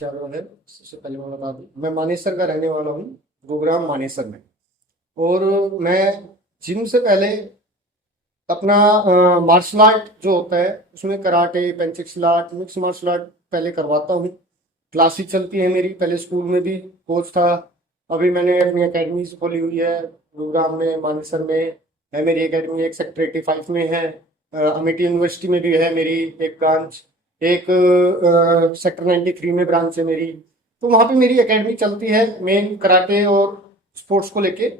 चारों है। सबसे पहले मैं बता दूं, मैं मानेसर का रहने वाला हूँ, गुरुग्राम मानेसर में। और मैं जिम से पहले अपना मार्शल आर्ट जो होता है उसमें कराटे, पेंचिक्स आर्ट, मिक्स मार्शल आर्ट पहले करवाता हूँ। क्लासेस चलती है मेरी, पहले स्कूल में भी कोच था। अभी मैंने अपनी एकेडमी खोली हुई है गुरुग्राम में, मानेसर में है मेरी एकेडमी। एक सेक्टर 85 में है। अमेठी यूनिवर्सिटी में भी है मेरी एक ब्रांच। एक सेक्टर 93 में ब्रांच है मेरी। तो वहाँ पे मेरी एकेडमी चलती है मेन कराटे और स्पोर्ट्स को लेके।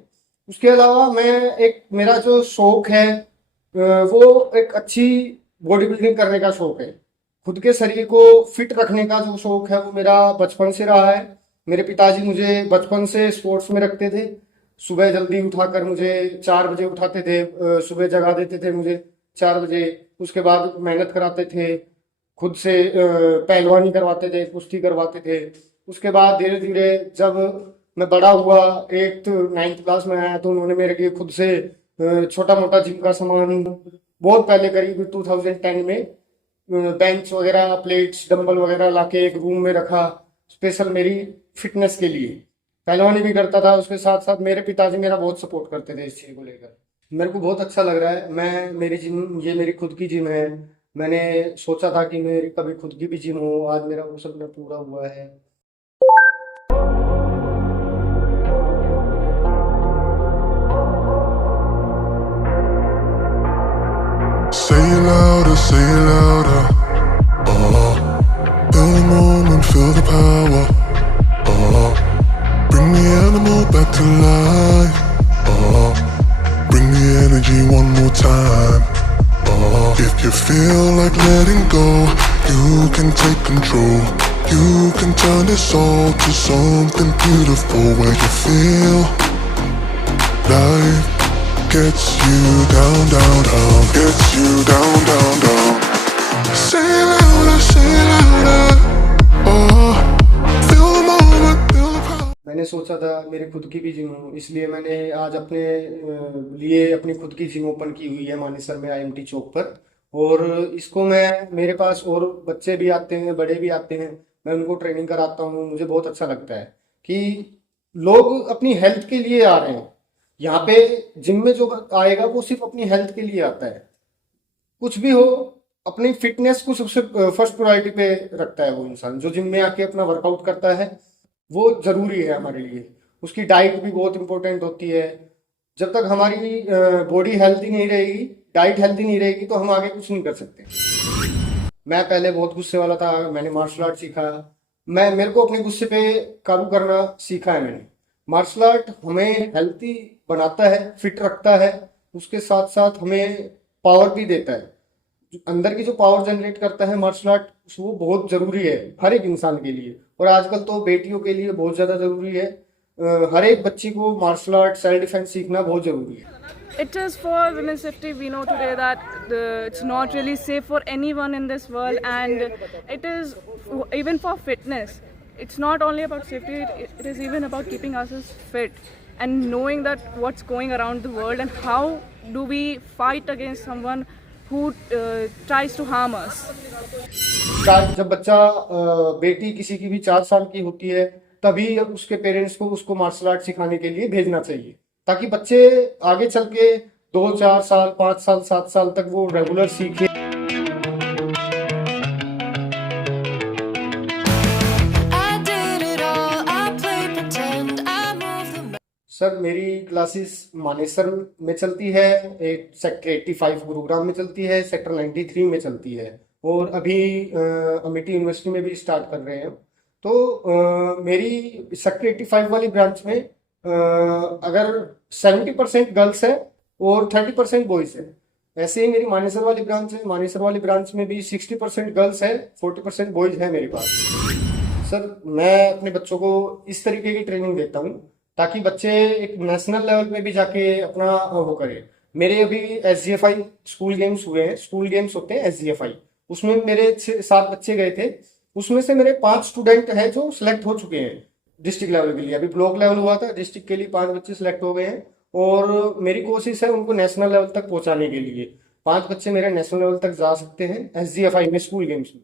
उसके अलावा मैं एक मेरा जो शौक है वो एक अच्छी बॉडी बिल्डिंग करने का शौक है। खुद के शरीर को फिट रखने का जो शौक है वो मेरा बचपन से रहा है। मेरे पिताजी मुझे बचपन से स्पोर्ट्स में रखते थे। सुबह जल्दी उठाकर मुझे 4 बजे उठाते थे, सुबह जगा देते थे मुझे 4 बजे। उसके बाद मेहनत कराते थे, खुद से पहलवानी करवाते थे, कुश्ती करवाते थे। उसके बाद धीरे धीरे जब मैं बड़ा हुआ, 8th 9th क्लास में आया, तो उन्होंने मेरे लिए खुद से छोटा मोटा जिम का सामान बहुत पहले, करीब 2010 में बेंच वगैरह, प्लेट्स, डंबल वगैरह लाके एक रूम में रखा स्पेशल मेरी फिटनेस के लिए। पहलवानी भी करता था, उसके साथ साथ मेरे पिताजी मेरा बहुत सपोर्ट करते थे इस चीज़ को लेकर। मेरे को बहुत अच्छा लग रहा है। मैं मेरी जिम, ये मेरी खुद की जिम है। मैंने सोचा था कि मेरी कभी खुद की भी जिम हो, आज मेरा वो सपना पूरा हुआ है। Say it louder, say it louder. Uh, Feel the moment, feel the power. Uh, Bring the animal back to life. Uh, Bring the energy one more time. If you feel like letting go, you can take control. You can turn this all to something beautiful where you feel life gets you down, down, down, gets you down, down, down. Say it louder, say it louder. Oh, feel the moment, feel the power. मैंने सोचा था मेरी खुद की भी gym हो, इसलिए मैंने आज अपने लिए अपनी खुद की जिम ओपन की हुई है मानेसर में, आईएमटी चौक पर। और इसको मैं, मेरे पास और बच्चे भी आते हैं, बड़े भी आते हैं, मैं उनको ट्रेनिंग कराता हूँ। मुझे बहुत अच्छा लगता है कि लोग अपनी हेल्थ के लिए आ रहे हैं यहाँ पे। जिम में जो आएगा वो सिर्फ अपनी हेल्थ के लिए आता है। कुछ भी हो, अपनी फिटनेस को सबसे फर्स्ट प्रायोरिटी पे रखता है वो इंसान जो जिम में आके अपना वर्कआउट करता है। वो जरूरी है हमारे लिए। उसकी डाइट भी बहुत इंपॉर्टेंट होती है। जब तक हमारी बॉडी हेल्थी नहीं रहेगी, डाइट हेल्थी नहीं रहेगी, तो हम आगे कुछ नहीं कर सकते। मैं पहले बहुत गुस्से वाला था, मैंने मार्शल आर्ट सीखा। मेरे को अपने गुस्से पे काबू करना सीखा है मैंने। मार्शल आर्ट हमें हेल्थी बनाता है, फिट रखता है, उसके साथ साथ हमें पावर भी देता है। अंदर की जो पावर जनरेट करता है मार्शल आर्ट, वो बहुत जरूरी है हर एक इंसान के लिए। और आजकल तो बेटियों के लिए बहुत ज्यादा जरूरी है। हर एक बच्ची को मार्शल आर्ट, सेल्फ डिफेंस सीखना बहुत जरूरी है। It is for women's safety. We know today that it's not really safe for anyone in this world, and it is even for fitness. It's not only about safety, it is even about keeping ourselves fit and knowing that what's going around the world and how do we fight against someone who tries to harm us. जब बच्चा, बेटी किसी की भी 4 साल की होती है, तभी उसके पेरेंट्स को उसको मार्शल आर्ट सिखाने के लिए भेजना चाहिए, ताकि बच्चे आगे चल के 2 4 साल, 5 साल, 7 साल तक वो रेगुलर सीखे। I did it all, I played pretend, I moved the sir मेरी क्लासेस मानेसर में चलती है, एक सेक्टर 85 गुरुग्राम में चलती है, सेक्टर 93 में चलती है, और अभी अमेठी यूनिवर्सिटी में भी स्टार्ट कर रहे हैं। तो मेरी सेक्टर 85 वाली ब्रांच में अगर 70% गर्ल्स है और 30% बॉयज है। ऐसे ही मेरी मानेसर वाली ब्रांच है, मानेसर वाली ब्रांच में भी 60% गर्ल्स है, 40% बॉयज है मेरे पास। सर मैं अपने बच्चों को इस तरीके की ट्रेनिंग देता हूँ ताकि बच्चे एक नेशनल लेवल पे भी जाके अपना वो करें। मेरे अभी SGFI स्कूल गेम्स हुए हैं, स्कूल गेम्स होते हैं SGFI, उसमें मेरे 6-7 बच्चे गए थे। उसमें से मेरे 5 स्टूडेंट हैं जो सिलेक्ट हो चुके हैं डिस्ट्रिक्ट लेवल के लिए। अभी ब्लॉक लेवल हुआ था, डिस्ट्रिक्ट के लिए 5 बच्चे सिलेक्ट हो गए हैं, और मेरी कोशिश है उनको नेशनल लेवल तक पहुंचाने के लिए। 5 बच्चे मेरे नेशनल लेवल तक जा सकते हैं SGFI में, स्कूल गेम्स में।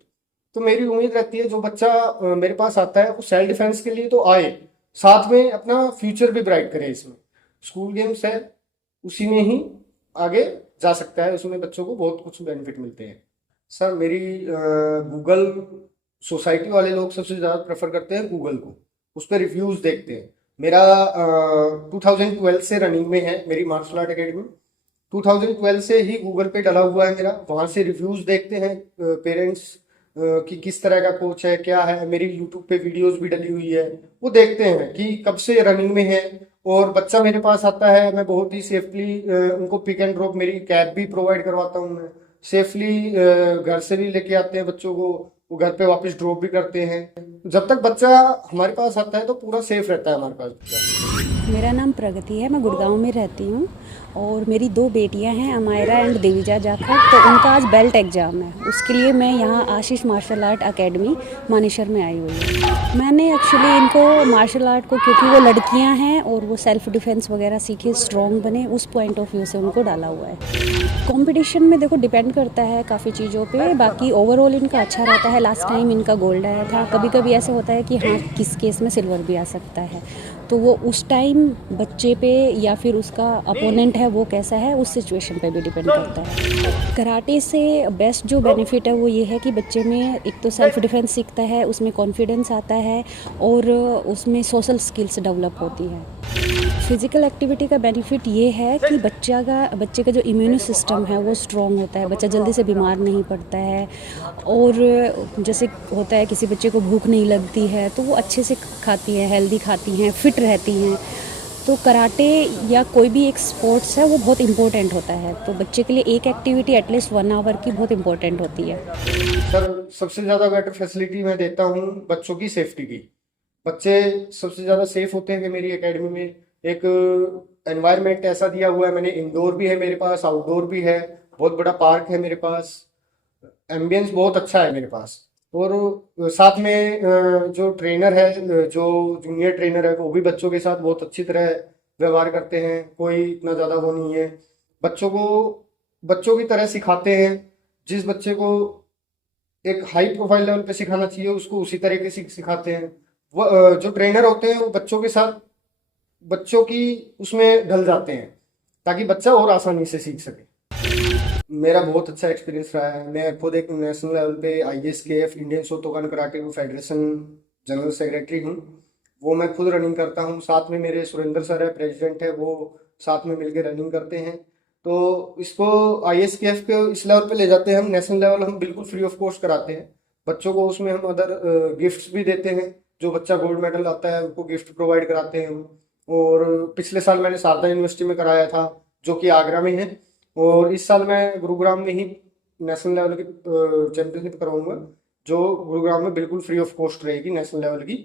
तो मेरी उम्मीद रहती है जो बच्चा मेरे पास आता है वो सेल्फ डिफेंस के लिए तो आए, साथ में अपना फ्यूचर भी ब्राइट करे। इसमें स्कूल गेम्स है, उसी में ही आगे जा सकता है, उसमें बच्चों को बहुत कुछ बेनिफिट मिलते हैं। सर मेरी गूगल सोसाइटी वाले लोग सबसे ज़्यादा प्रेफर करते हैं गूगल को, उस पर रिव्यूज़ देखते हैं। मेरा 2012 से रनिंग में है मेरी मार्शल आर्ट एकेडमी, 2012 से ही गूगल पे डला हुआ है मेरा, वहाँ से रिव्यूज़ देखते हैं पेरेंट्स कि किस तरह का कोच है, क्या है। मेरी यूट्यूब पे वीडियोस भी डली हुई है, वो देखते हैं कि कब से रनिंग में है। और बच्चा मेरे पास आता है, मैं बहुत ही सेफली उनको पिक एंड ड्रॉप, मेरी कैब भी प्रोवाइड करवाता हूँ मैं सेफली, घर से भी लेके आते हैं बच्चों को, वो घर पे वापस ड्रॉप भी करते हैं। जब तक बच्चा हमारे पास आता है तो पूरा सेफ रहता है हमारे पास बच्चा। मेरा नाम प्रगति है, मैं गुड़गांव में रहती हूँ और मेरी 2 बेटियां हैं, अमायरा एंड देविजा जाखड़। तो उनका आज बेल्ट एग्ज़ाम है, उसके लिए मैं यहाँ आशीष मार्शल आर्ट एकेडमी मानेसर में आई हुई हूँ। मैंने एक्चुअली इनको मार्शल आर्ट को, क्योंकि वो लड़कियां हैं और वो सेल्फ डिफेंस वगैरह सीखे, स्ट्रॉन्ग बने, उस पॉइंट ऑफ व्यू से उनको डाला हुआ है। कंपटीशन में देखो डिपेंड करता है काफ़ी चीज़ों पे, बाकी ओवरऑल इनका अच्छा रहता है। लास्ट टाइम इनका गोल्ड आया था। कभी कभी ऐसे होता है कि हाँ किस केस में सिल्वर भी आ सकता है, तो वो उस टाइम बच्चे पे या फिर उसका अपोनेंट है वो कैसा है, उस सिचुएशन पे भी डिपेंड करता है। कराटे से बेस्ट जो बेनिफिट है वो ये है कि बच्चे में एक तो सेल्फ डिफेंस सीखता है, उसमें कॉन्फिडेंस आता है और उसमें सोशल स्किल्स डेवलप होती है। फिज़िकल एक्टिविटी का बेनिफिट ये है कि बच्चे का जो इम्यून सिस्टम है वो स्ट्रॉन्ग होता है, बच्चा जल्दी से बीमार नहीं पड़ता है। और जैसे होता है किसी बच्चे को भूख नहीं लगती है तो वो अच्छे से खाती है, हेल्दी खाती हैं, फिट रहती हैं। तो कराटे या कोई भी एक स्पोर्ट्स है वो बहुत इंपॉर्टेंट होता है, तो बच्चे के लिए एक एक्टिविटी एटलीस्ट 1 आवर की बहुत इंपॉर्टेंट होती है। सर सबसे ज़्यादा बेटर फैसिलिटी मैं देता हूँ बच्चों की सेफ्टी की। बच्चे सबसे ज़्यादा सेफ होते हैं मेरी एकेडमी में। एक एनवायरनमेंट ऐसा दिया हुआ है मैंने, इंडोर भी है मेरे पास, आउटडोर भी है, बहुत बड़ा पार्क है मेरे पास, एम्बियंस बहुत अच्छा है मेरे पास। और साथ में जो ट्रेनर है, जो जूनियर ट्रेनर है, वो भी बच्चों के साथ बहुत अच्छी तरह व्यवहार करते हैं, कोई इतना ज़्यादा वो नहीं है। बच्चों को बच्चों की तरह सिखाते हैं, जिस बच्चे को एक हाई प्रोफाइल लेवल पे सिखाना चाहिए उसको उसी तरीके से सिखाते हैं। वो जो ट्रेनर होते हैं वो बच्चों के साथ बच्चों की उसमें ढल जाते हैं ताकि बच्चा और आसानी से सीख सके। मेरा बहुत अच्छा एक्सपीरियंस रहा है। मैं खुद एक नेशनल लेवल पे ISKF Indian Shotokan karate federation general secretary हूँ, वो मैं खुद रनिंग करता हूँ। साथ में मेरे सुरेंद्र सर है, प्रेसिडेंट है, वो साथ में मिलकर रनिंग करते हैं। तो इसको ISKF के इस लेवल पे ले जाते हैं हम, नेशनल लेवल हम बिल्कुल फ्री ऑफ कॉस्ट कराते हैं बच्चों को। उसमें हम अदर गिफ्ट्स भी देते हैं, जो बच्चा गोल्ड मेडल आता है उनको गिफ्ट प्रोवाइड कराते हैं हम। और पिछले साल मैंने शारदा यूनिवर्सिटी में कराया था जो कि आगरा में है, और इस साल मैं गुरुग्राम में ही नेशनल लेवल की चैंपियनशिप कराऊंगा, जो गुरुग्राम में बिल्कुल फ्री ऑफ कॉस्ट रहेगी नेशनल लेवल की,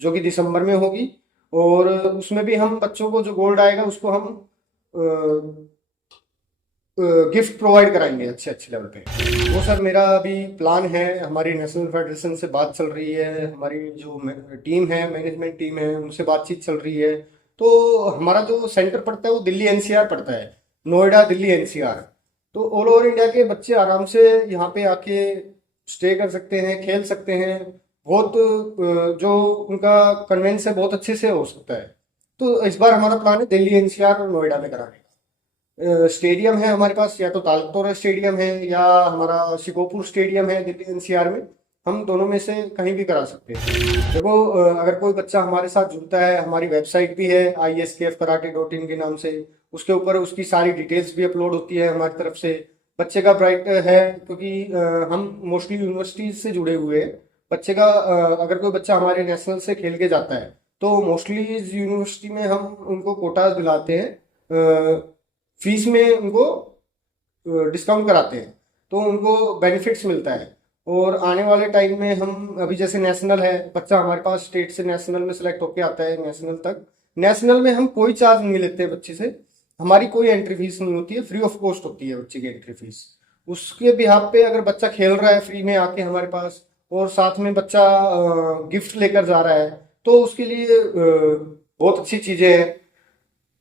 जो कि दिसंबर में होगी। और उसमें भी हम बच्चों को जो गोल्ड आएगा उसको हम गिफ्ट प्रोवाइड कराएंगे अच्छे अच्छे लेवल पे। वो सर मेरा अभी प्लान है, हमारी नेशनल फेडरेशन से बात चल रही है, हमारी जो टीम है, मैनेजमेंट टीम है, उनसे बातचीत चल रही है। तो हमारा जो सेंटर पड़ता है वो दिल्ली NCR पड़ता है, नोएडा दिल्ली NCR। तो ऑल ओवर इंडिया के बच्चे आराम से यहाँ पे आके स्टे कर सकते हैं, खेल सकते हैं। बहुत जो उनका कन्वेंस है बहुत अच्छे से हो सकता है। तो इस बार हमारा प्लान है दिल्ली NCR और नोएडा में कराने का। स्टेडियम है हमारे पास, या तो तालकटोरा स्टेडियम है या हमारा शिकोपुर स्टेडियम है दिल्ली NCR में, हम दोनों में से कहीं भी करा सकते हैं। देखो अगर कोई बच्चा हमारे साथ जुड़ता है, हमारी वेबसाइट भी है ISKFkarate.in के नाम से, उसके ऊपर उसकी सारी डिटेल्स भी अपलोड होती है हमारी तरफ से। बच्चे का ब्राइट है क्योंकि हम मोस्टली यूनिवर्सिटीज से जुड़े हुए हैं। बच्चे का अगर कोई बच्चा हमारे नेशनल से खेल के जाता है तो मोस्टली इस यूनिवर्सिटी में हम उनको कोटाज दिलाते हैं, फीस में उनको डिस्काउंट कराते हैं, तो उनको बेनिफिट्स मिलता है। और आने वाले टाइम में हम अभी जैसे नेशनल है, बच्चा हमारे पास स्टेट से नेशनल में सेलेक्ट होके आता है नेशनल तक, नेशनल में हम कोई चार्ज नहीं लेते बच्चे से, हमारी कोई एंट्री फीस नहीं होती है, फ्री ऑफ कॉस्ट होती है बच्चे की एंट्री फीस। उसके बिहाफ पे अगर बच्चा खेल रहा है फ्री में आके हमारे पास, और साथ में बच्चा गिफ्ट लेकर जा रहा है, तो उसके लिए बहुत अच्छी चीज़ें हैं।